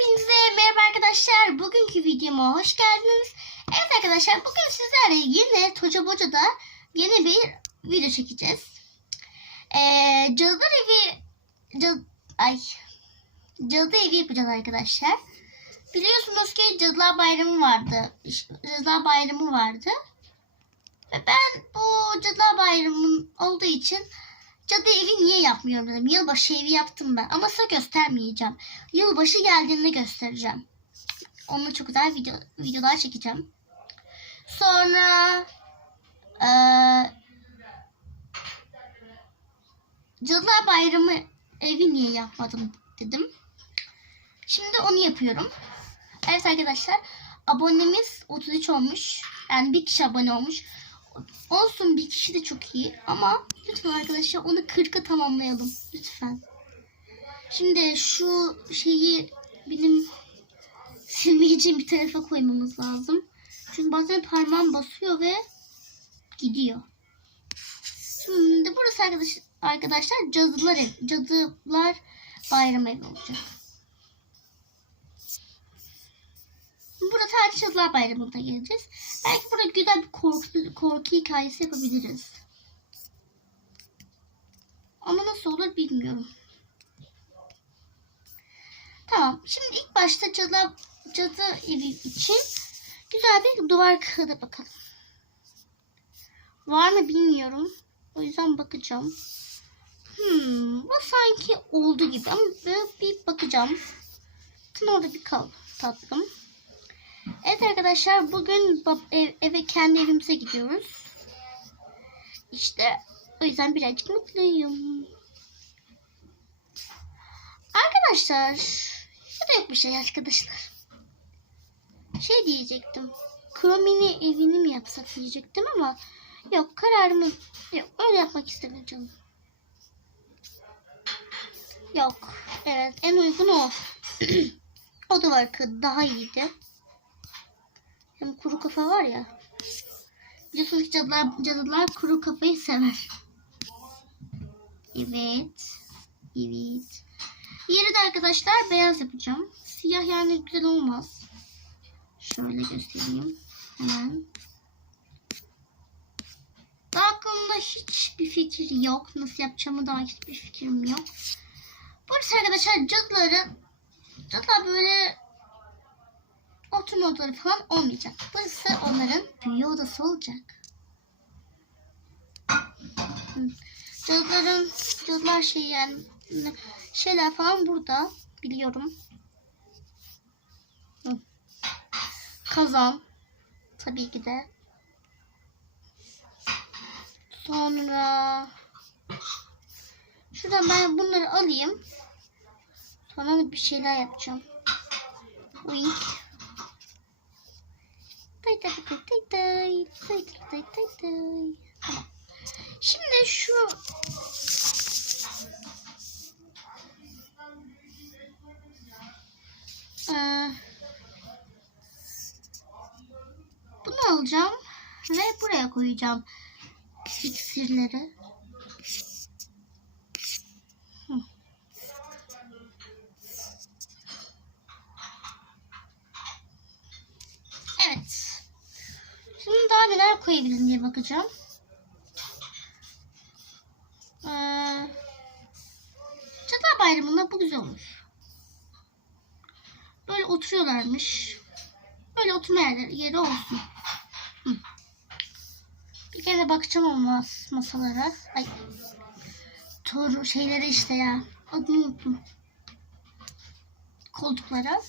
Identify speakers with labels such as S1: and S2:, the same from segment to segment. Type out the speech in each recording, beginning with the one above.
S1: Hepinize merhaba arkadaşlar. Bugünkü videoma hoş geldiniz. Evet arkadaşlar bugün sizlerle yine Toca Boca'da yeni bir video çekeceğiz. Ee, Cadılar Evi cad, ay Cadı Evi yapacağız arkadaşlar. Biliyorsunuz ki Cadılar Bayramı vardı. Cadılar Bayramı vardı. Ve ben bu Cadılar Bayramı olduğu için Cadı evi niye yapmıyorum dedim. Yılbaşı evi yaptım ben ama size göstermeyeceğim. Yılbaşı geldiğinde göstereceğim. Onunla çok güzel video, videolar çekeceğim. Sonra eee Cadılar Bayramı evi niye yapmadım dedim. Şimdi onu yapıyorum. Evet arkadaşlar abonemiz 33 olmuş. Yani bir kişi abone olmuş. Olsun bir kişi de çok iyi ama lütfen arkadaşlar onu 40'a tamamlayalım. Lütfen. Şimdi şu şeyi benim silmeyeceğim bir tarafa koymamız lazım. Çünkü bazen parmağım basıyor ve gidiyor. Şimdi burası arkadaş, arkadaşlar cadılar ev, cadılar bayram evi olacak. Burada sadece Cadılar Bayramı'nda geleceğiz. Belki burada güzel bir korku, korku hikayesi yapabiliriz. Ama nasıl olur bilmiyorum. Tamam. Şimdi ilk başta cadı, cadı evi için güzel bir duvar kağıdı bakalım. Var mı bilmiyorum. O yüzden bakacağım. Hmm, bu sanki oldu gibi ama böyle bir bakacağım. Tam orada bir kal tatlım. Evet arkadaşlar bugün ev, eve kendi evimize gidiyoruz. İşte o yüzden birazcık mutluyum. Arkadaşlar yok bir şey arkadaşlar. Şey diyecektim. Kromi'ni evini mi yapsak diyecektim ama yok kararımı yok öyle yapmak istemedim canım. Yok. Evet en uygun o. o da var daha iyiydi. Hem kuru kafa var ya. Biliyorsunuz ki cadılar, cadılar kuru kafayı sever. Evet. Evet. Yeri de arkadaşlar beyaz yapacağım. Siyah yani güzel olmaz. Şöyle göstereyim. Hemen. Daha aklımda hiçbir fikir yok. Nasıl yapacağımı daha hiçbir fikrim yok. Burası arkadaşlar cadıların cadılar böyle oturma odaları falan olmayacak. Burası onların büyü odası olacak. Cadıların, cadılar şey yani şeyler falan burada. Biliyorum. Kazan. Tabii ki de. Sonra şuradan ben bunları alayım. Sonra da bir şeyler yapacağım. Uyk. Tay tay tay tay tay. Tay tay tay tay. Şimdi şu Ee, bunu alacağım ve buraya koyacağım iksirleri. Evet. Şimdi daha neler koyabilirim diye bakacağım. Ee, Cadılar Bayramı'nda bu güzel olur. Oturuyorlarmış. Böyle oturma yerleri, yeri olsun. Bir kere bakacağım ama masalara. Ay. Tur şeyleri işte ya. Adını unuttum. Koltuklara.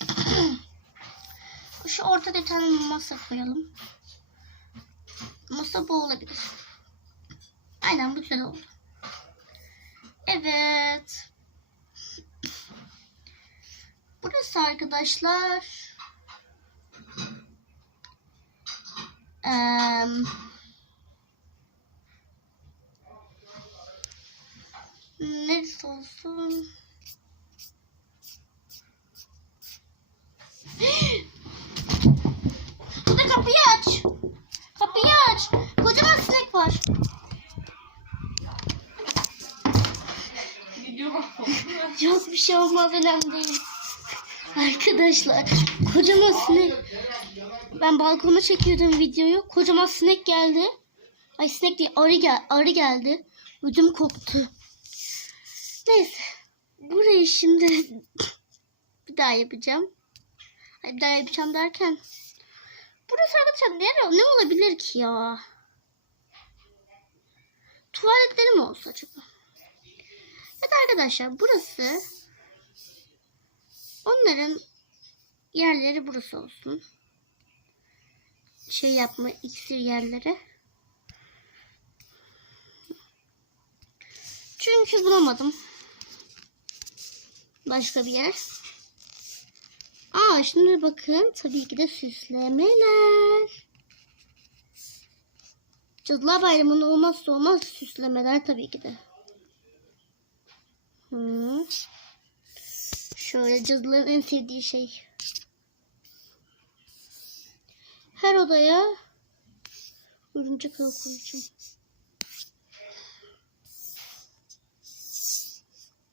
S1: Şu ortada bir tane masa koyalım. Masa bu olabilir. Aynen bu güzel oldu. Evet. Burası arkadaşlar. Eee neresi olsun? Bu da kapıyı aç. Kapıyı aç. Kocaman sinek var. Yok bir şey olmaz önemli değil. Arkadaşlar kocaman sinek. Ben balkona çekiyordum videoyu. Kocaman sinek geldi. Ay sinek değil arı, gel arı geldi. Ödüm koptu. Neyse. Burayı şimdi bir daha yapacağım. Ay bir daha yapacağım derken. Burası arkadaşlar nere, ne olabilir ki ya? Tuvaletleri mi olsa acaba? Evet arkadaşlar burası onların yerleri burası olsun. Şey yapma iksir yerleri. Çünkü bulamadım. Başka bir yer. Aa şimdi bakın tabii ki de süslemeler. Cadılar Bayramı'nda olmazsa olmaz süslemeler tabii ki de. Hı. Şöyle cadıların en sevdiği şey. Her odaya örümcek ağı koyacağım.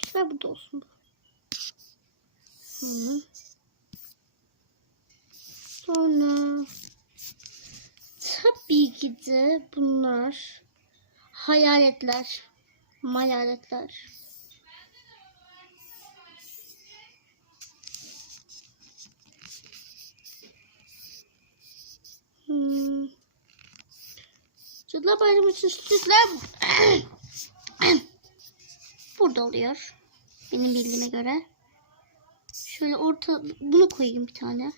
S1: Güzel burada olsun bu. Hı. Sonra tabii ki de bunlar hayaletler. Hayaletler. Hmm. Cadılar Bayramı için süsler burada oluyor. Benim bildiğime göre. Şöyle orta bunu koyayım bir tane.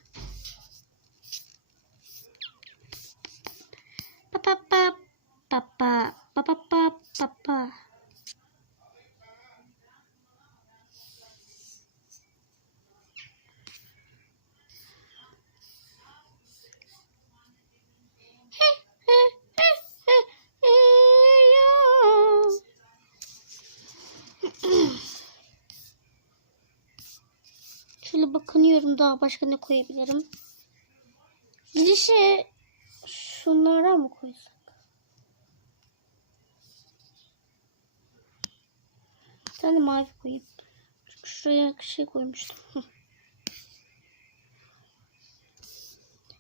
S1: Pa pa pa daha başka ne koyabilirim. Girişe şunlara mı koysak? Bir tane mavi koyayım. Çünkü şuraya şey koymuştum.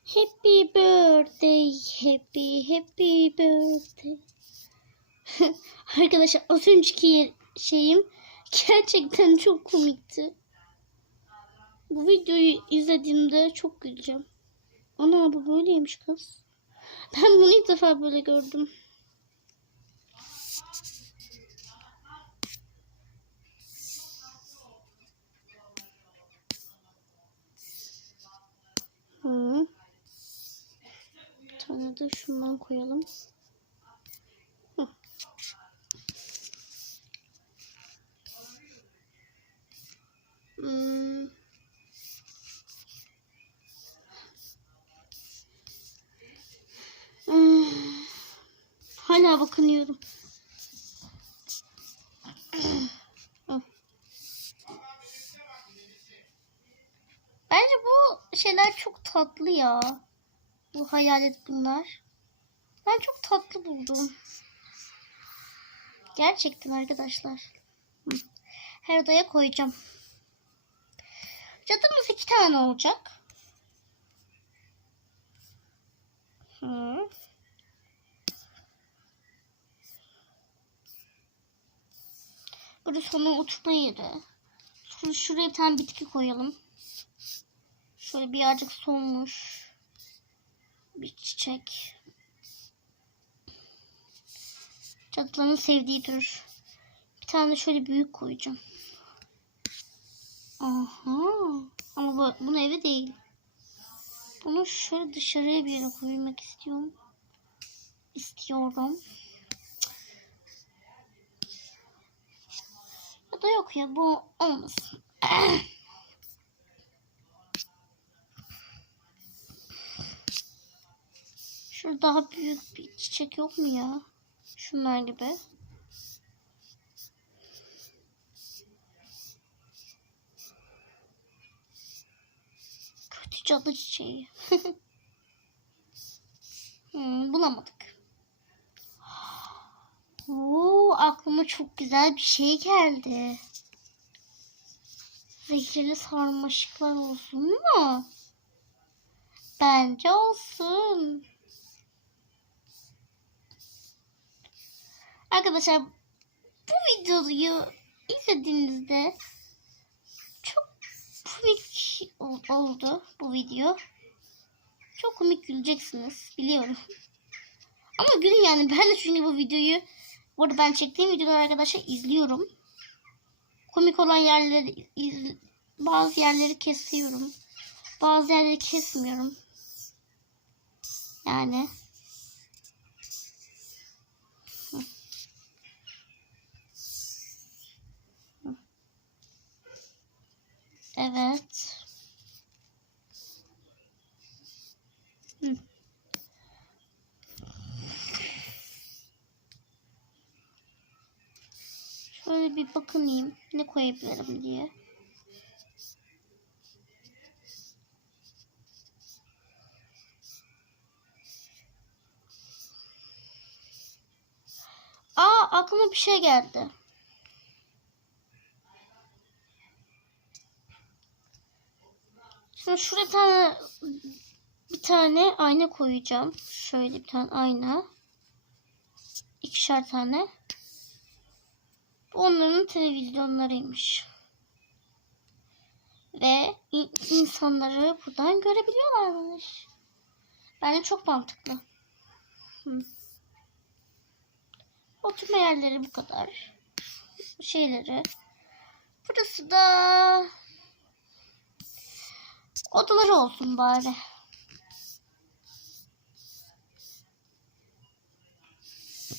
S1: Happy birthday, happy, happy birthday. Arkadaşlar az önceki şeyim gerçekten çok komikti. Bu videoyu izlediğimde çok güleceğim. Ana bu böyleymiş kız. Ben bunu ilk defa böyle gördüm. Hı. Bir tane de şundan koyalım. Hı. Hmm. Hala bakınıyorum. Bence bu şeyler çok tatlı ya. Bu hayalet bunlar. Ben çok tatlı buldum. Gerçekten arkadaşlar. Her odaya koyacağım. Cadımız iki tane olacak. Burası onun oturma yeri. Şur şuraya bir tane bitki koyalım. Şöyle birazcık solmuş. Bir çiçek. Cadıların sevdiği tür. Bir tane şöyle büyük koyacağım. Aha. Ama bu, bunu eve değil. Bunu şöyle dışarıya bir yere koymak istiyorum. İstiyorum. Ya da yok ya bu olmasın. Şurada daha büyük bir çiçek yok mu ya? Şunlar gibi. Kötü cadı çiçeği. hmm, bulamadık. Oo, aklıma çok güzel bir şey geldi. Zehirli sarmaşıklar olsun mu? Bence olsun. Arkadaşlar bu videoyu izlediğinizde komik ol- oldu bu video. Çok komik güleceksiniz biliyorum. Ama gülün yani ben de çünkü bu videoyu bu arada ben çektiğim videoları arkadaşlar izliyorum. Komik olan yerleri iz- bazı yerleri kesiyorum. Bazı yerleri kesmiyorum. Yani Evet. Hı. Şöyle bir bakınayım ne koyabilirim diye. Aa aklıma bir şey geldi. Şimdi şuraya tane bir tane ayna koyacağım. Şöyle bir tane ayna. İkişer tane. Onların televizyonlarıymış. Ve in- insanları buradan görebiliyorlarmış. Bence çok mantıklı. Hı. Oturma yerleri bu kadar. Şeyleri. Burası da odaları olsun bari.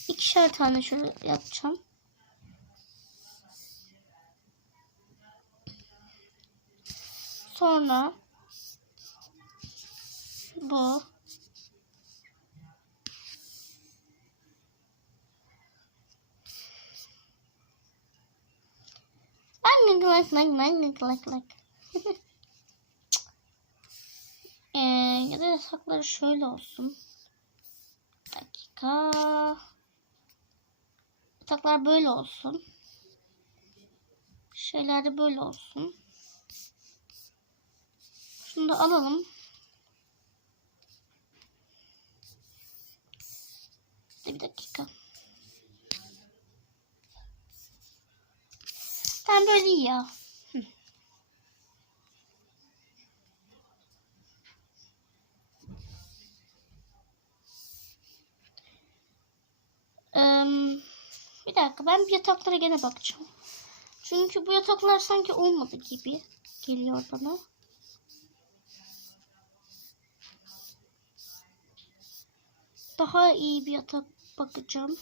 S1: İkişer tane şöyle yapacağım. Sonra bu Like like like like like like. ee, ya da yasakları şöyle olsun. Bir dakika. Yataklar böyle olsun. Şeyler de böyle olsun. Şunu da alalım. Bir, dakika. Ben böyle iyi ya. Bir dakika ben yataklara gene bakacağım. Çünkü bu yataklar sanki olmadı gibi geliyor bana. Daha iyi bir yatak bakacağım.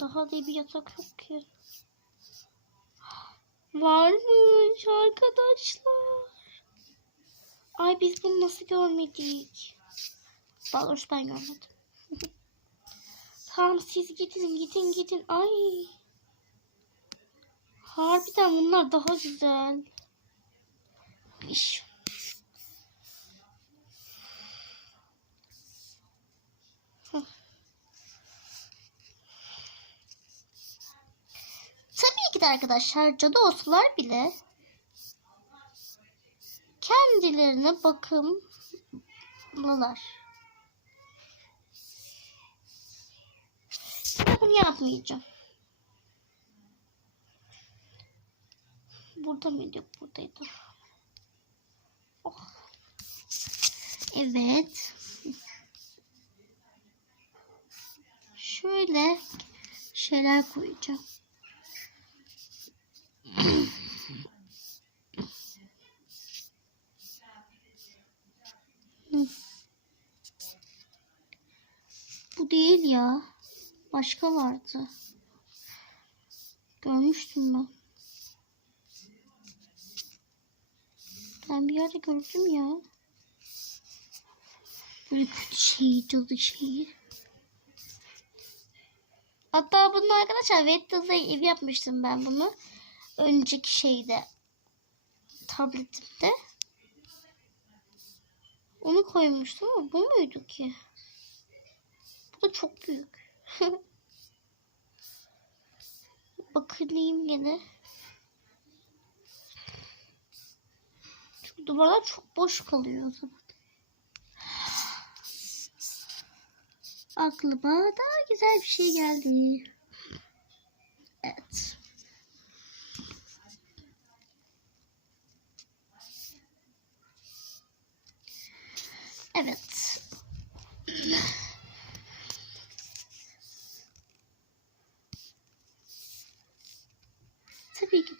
S1: Daha da iyi bir yatak yok ki. Varmış arkadaşlar. Ay biz bunu nasıl görmedik? Daha doğrusu ben görmedim. tamam siz gidin gidin gidin. Ay. Harbiden bunlar daha güzel. İş. Tabii ki de arkadaşlar cadı olsalar bile kendilerine bakımlılar. Ben bunu yapmayacağım. Burada mıydı? Buradaydı. Oh. Evet. Şöyle şeyler koyacağım. Bu değil ya. Başka vardı. Görmüştüm ben. Ben bir yerde gördüm ya. Böyle kötü şey, cadı şeyi. Hatta bunu arkadaşlar Wettaz'a ev yapmıştım ben bunu. Önceki şeyde. Tabletimde. Onu koymuştum ama bu muydu ki? Bu da çok büyük. Bakınayım yine. Çünkü duvarlar çok boş kalıyor o zaman. Aklıma daha güzel bir şey geldi. Evet. Evet.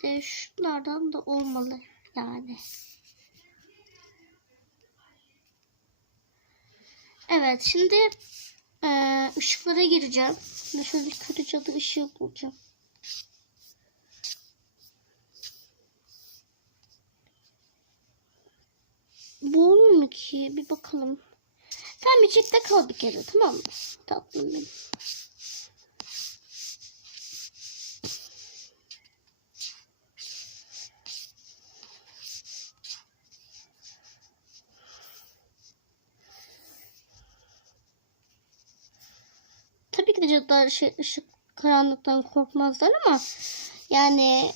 S1: De şunlardan da olmalı yani. Evet şimdi eee ışıklara gireceğim. Şimdi şöyle kötü cadı ışığı bulacağım. Bu olur mu ki? Bir bakalım. Sen bir çifte kal bir kere tamam mı? Tatlım benim. Tabii ki de cadılar şey, ışık karanlıktan korkmazlar ama yani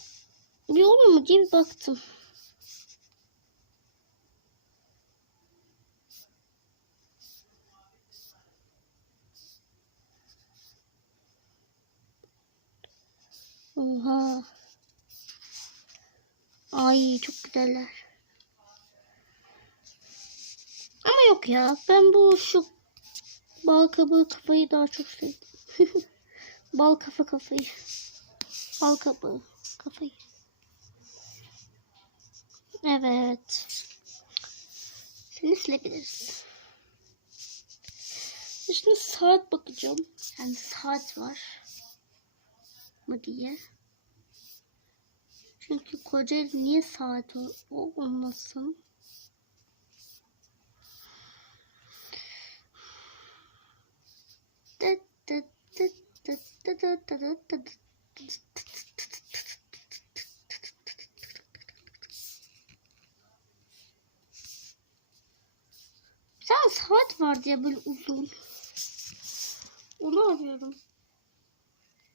S1: olur mu diye bir baktım. Oha. Ay çok güzeller. Ama yok ya. Ben bu şu bal kabağı kafayı daha çok sevdim. bal kafa kafayı. Bal kabağı kafayı. Evet. Seni silebiliriz. Şimdi saat bakacağım. Yani saat var mı diye. Çünkü Kocaeli niye saat olmasın? Bir tane saat vardı ya böyle uzun. Onu arıyorum.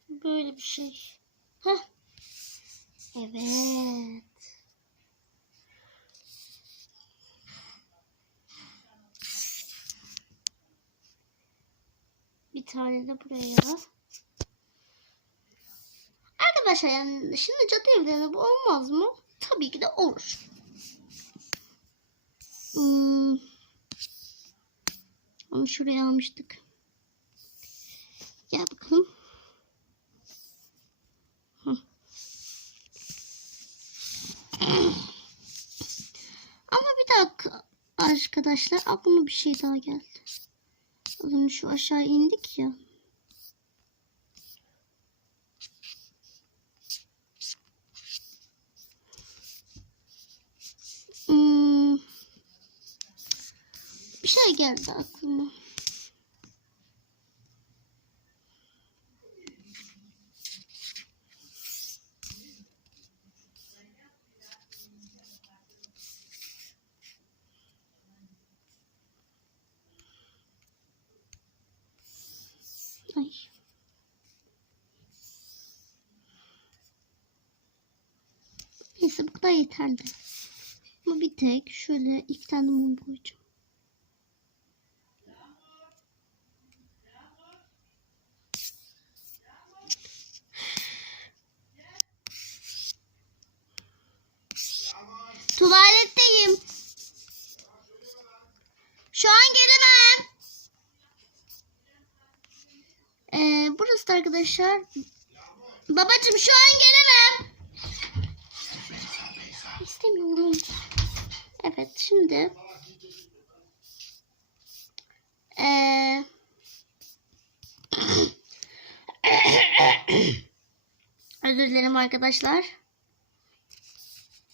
S1: Böyle bir şey. Heh. Evet. Tane de buraya. Arkadaşlar yani şimdi cadı evlerinde bu olmaz mı? Tabii ki de olur. Hmm. Onu şuraya almıştık. Gel bakalım. Ama bir dakika arkadaşlar aklıma bir şey daha geldi. Önce şu aşağı indik ya. Hmm. Bir şey geldi aklıma. Ay. Neyse bu kadar yeterli. Ama bir tek şöyle iki tane mum koyacağım. Tuvaletteyim. Şu an gelemem. Ee, burası da arkadaşlar. Babacım şu an gelemem. İstemiyorum. Evet şimdi. Ee, özür dilerim arkadaşlar.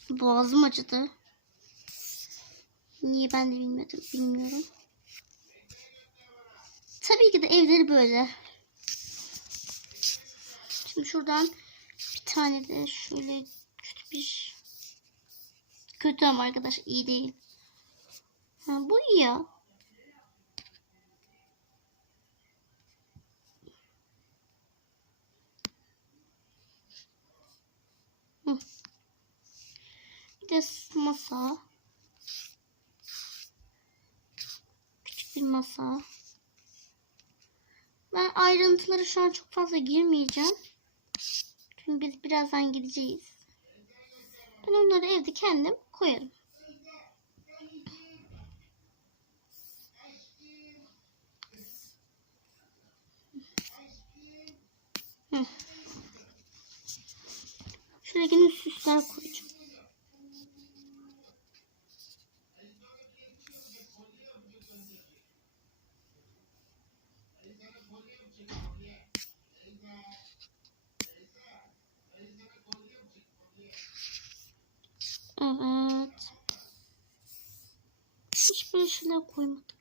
S1: Boğazım acıdı. Niye ben de bilmedim, bilmiyorum. Tabii ki de evleri böyle. Şimdi şuradan bir tane de şöyle kötü bir Kötü ama arkadaş iyi değil. Ha, bu iyi ya. Hı. Bir de masa. Küçük bir masa. Ben ayrıntıları şu an çok fazla girmeyeceğim. Çünkü biz birazdan gideceğiz. Ben onları evde kendim koyarım. Hı. Yine süsler koyacağım. Evet. Hiç böyle şeyler koymadık.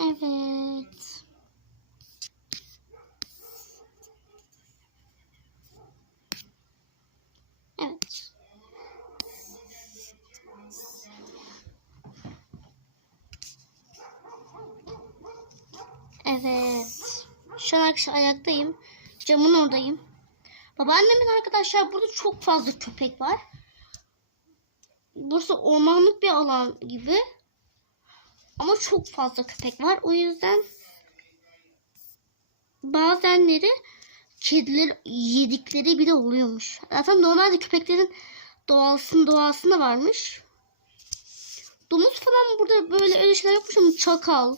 S1: Evet. Evet. Evet. Şu an arkadaşlar ayaktayım. Camın oradayım. Babaannemin arkadaşlar burada çok fazla köpek var. Burası ormanlık bir alan gibi. Ama çok fazla köpek var. O yüzden bazenleri kediler yedikleri bile oluyormuş. Zaten normalde köpeklerin doğasının doğasında varmış. Domuz falan burada böyle öyle şeyler yokmuş ama çakal,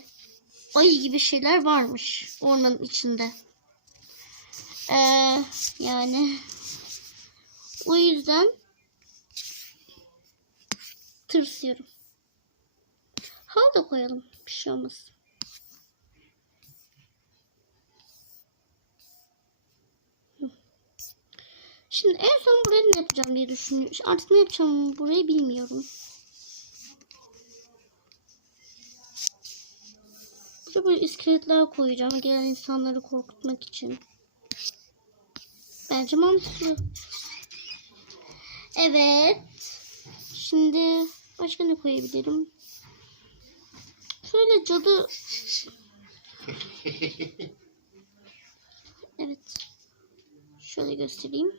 S1: ayı gibi şeyler varmış ormanın içinde. Ee, yani o yüzden tırsıyorum. Halı da koyalım. Bir şey olmaz. Şimdi en son burayı ne yapacağım diye düşünüyorum. Artık ne yapacağım burayı bilmiyorum. Buraya böyle iskeletler koyacağım. Gelen insanları korkutmak için. Bence mantıklı. Evet. Şimdi başka ne koyabilirim? Şöyle cadı... Evet. Şöyle göstereyim.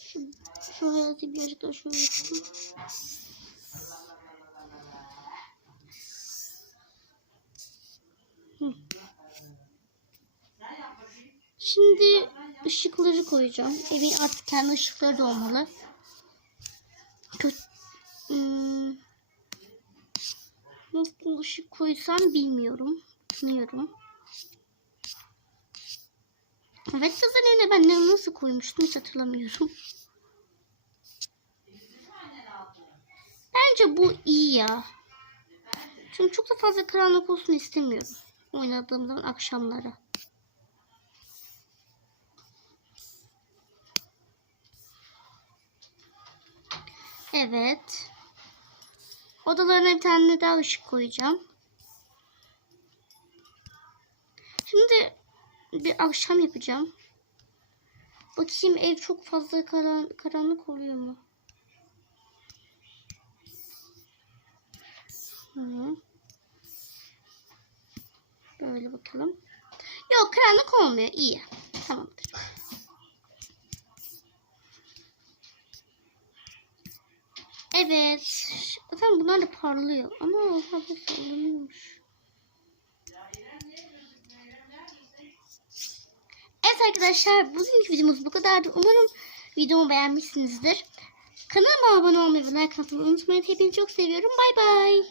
S1: Şu, şu hayatı birazcık daha şöyle yapayım. Şimdi ışıkları koyacağım. Evin artık kendi ışıkları da olmalı. Kötü... Hmm. Nasıl ışık koysam bilmiyorum. Bilmiyorum. Evet kızın ben ne nasıl koymuştum hiç hatırlamıyorum. Bence bu iyi ya. Çünkü çok da fazla karanlık olsun istemiyorum. Oynadığım zaman akşamları. Evet. Odalarına bir tane daha ışık koyacağım. Şimdi bir akşam yapacağım. Bakayım ev çok fazla karan karanlık oluyor mu? Böyle bakalım. Yok karanlık olmuyor. İyi. Tamamdır. Evet. Zaten bunlar da parlıyor. Ama fazla sallanıyormuş. Evet arkadaşlar bugünkü videomuz bu kadardı. Umarım videomu beğenmişsinizdir. Kanalıma abone olmayı ve like atmayı unutmayın. Hepinizi çok seviyorum. Bay bay.